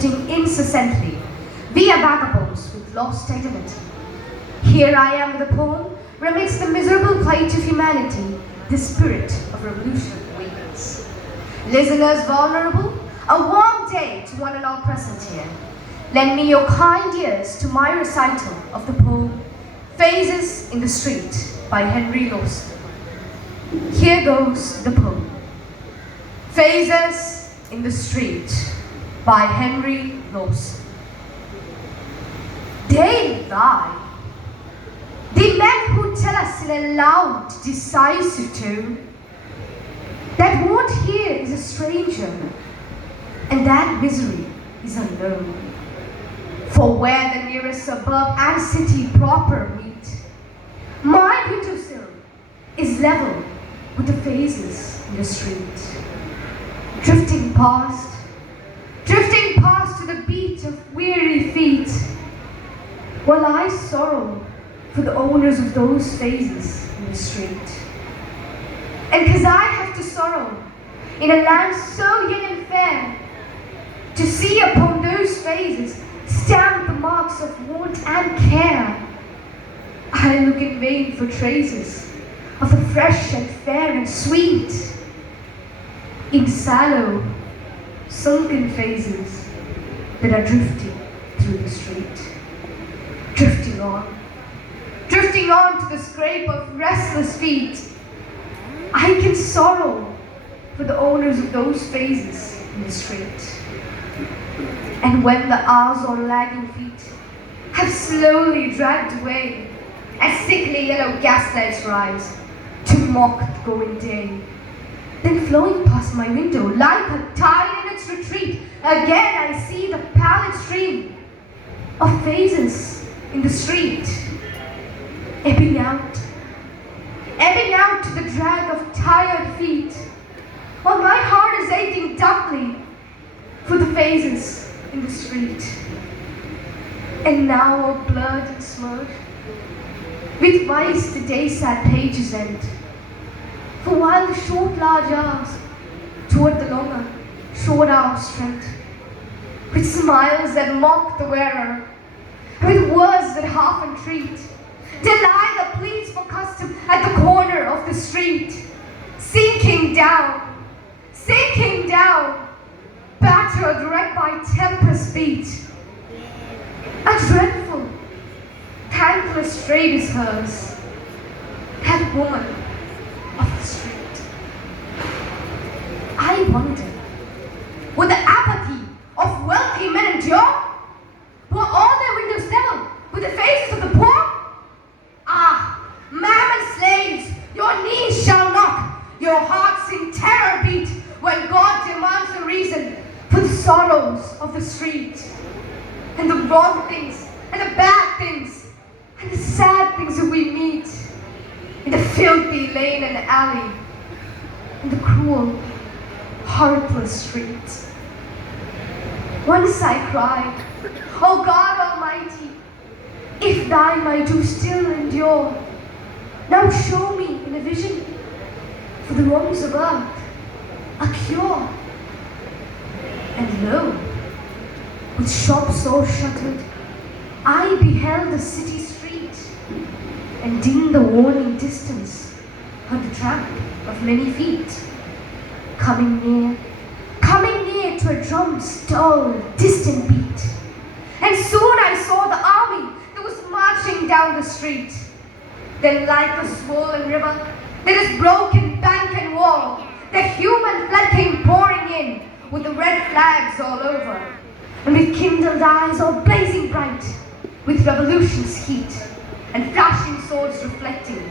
drifting incessantly. We are vagabonds with lost identity. Here I am with a poem, where amidst the miserable plight of humanity, the spirit of revolution awakens. Listeners vulnerable, a warm day to one and all present here. Lend me your kind ears to my recital of the poem, Phases in the Street by Henry Lawson. Here goes the poem. Phases in the Street by Henry Lawson. They lie. The men who tell us in a loud, decisive tone that what here is a stranger and that misery is unknown. For where the nearest suburb and city proper meet, my windowsill is level with the phases in the street. Drifting past to the beat of weary feet, while I sorrow for the owners of those phases in the street. And 'cause I have to sorrow in a land so young and fair, to see upon those phases stamp the marks of want and care, I look in vain for traces of the fresh and fair and sweet, in sallow, sunken phases that are drifting through the street. Drifting on to the scrape of restless feet, I can sorrow for the owners of those phases in the street. And when the hours on lagging feet have slowly dragged away, as sickly yellow gaslights rise to mock the going day, then flowing past my window like a tide in its retreat, again I see the pallid stream of phases in the street, ebbing out to the drag of tired feet, while my heart is aching doubly for the phases in the street. And now all blurred and smudged, with vice the day's sad pages end. For while the short large hours toward the longer short hours strength, with smiles that mock the wearer, with words that half entreat, deny the pleas for custom at the corner of the street, sinking down, battered wrecked by tempest beat. A dreadful, thankless trade is hers, that woman of the street. I wonder, would the apathy of wealthy men endure? Were all their windows level with the faces of the poor? Ah, mammon slaves, your knees shall knock, your hearts in terror beat, when God demands a reason for the sorrows of the street, and the wrong things, and the bad things, and the sad things that we meet in the filthy lane and alley, in the cruel, heartless street. Once I cried, O God Almighty, if thine I do still endure, now show me in a vision for the wrongs of earth a cure. And lo, with shops all shuttered, I beheld the city street, and in the warning distance heard the tramp of many feet, coming near to a drum's dull, distant beat. And soon I saw the army that was marching down the street. Then like a swollen river that is broken bank and wall, the human flood came pouring in with the red flags all over, and with kindled eyes all blazing bright with revolution's heat, and flashing swords reflecting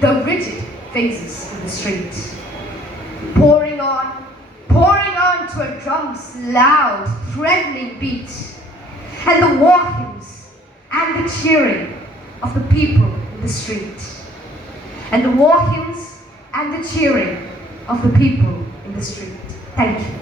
the rigid faces in the street. Pouring on to a drum's loud, threatening beat, and the war hymns and the cheering of the people in the street. And the war hymns and the cheering of the people in the street. Thank you.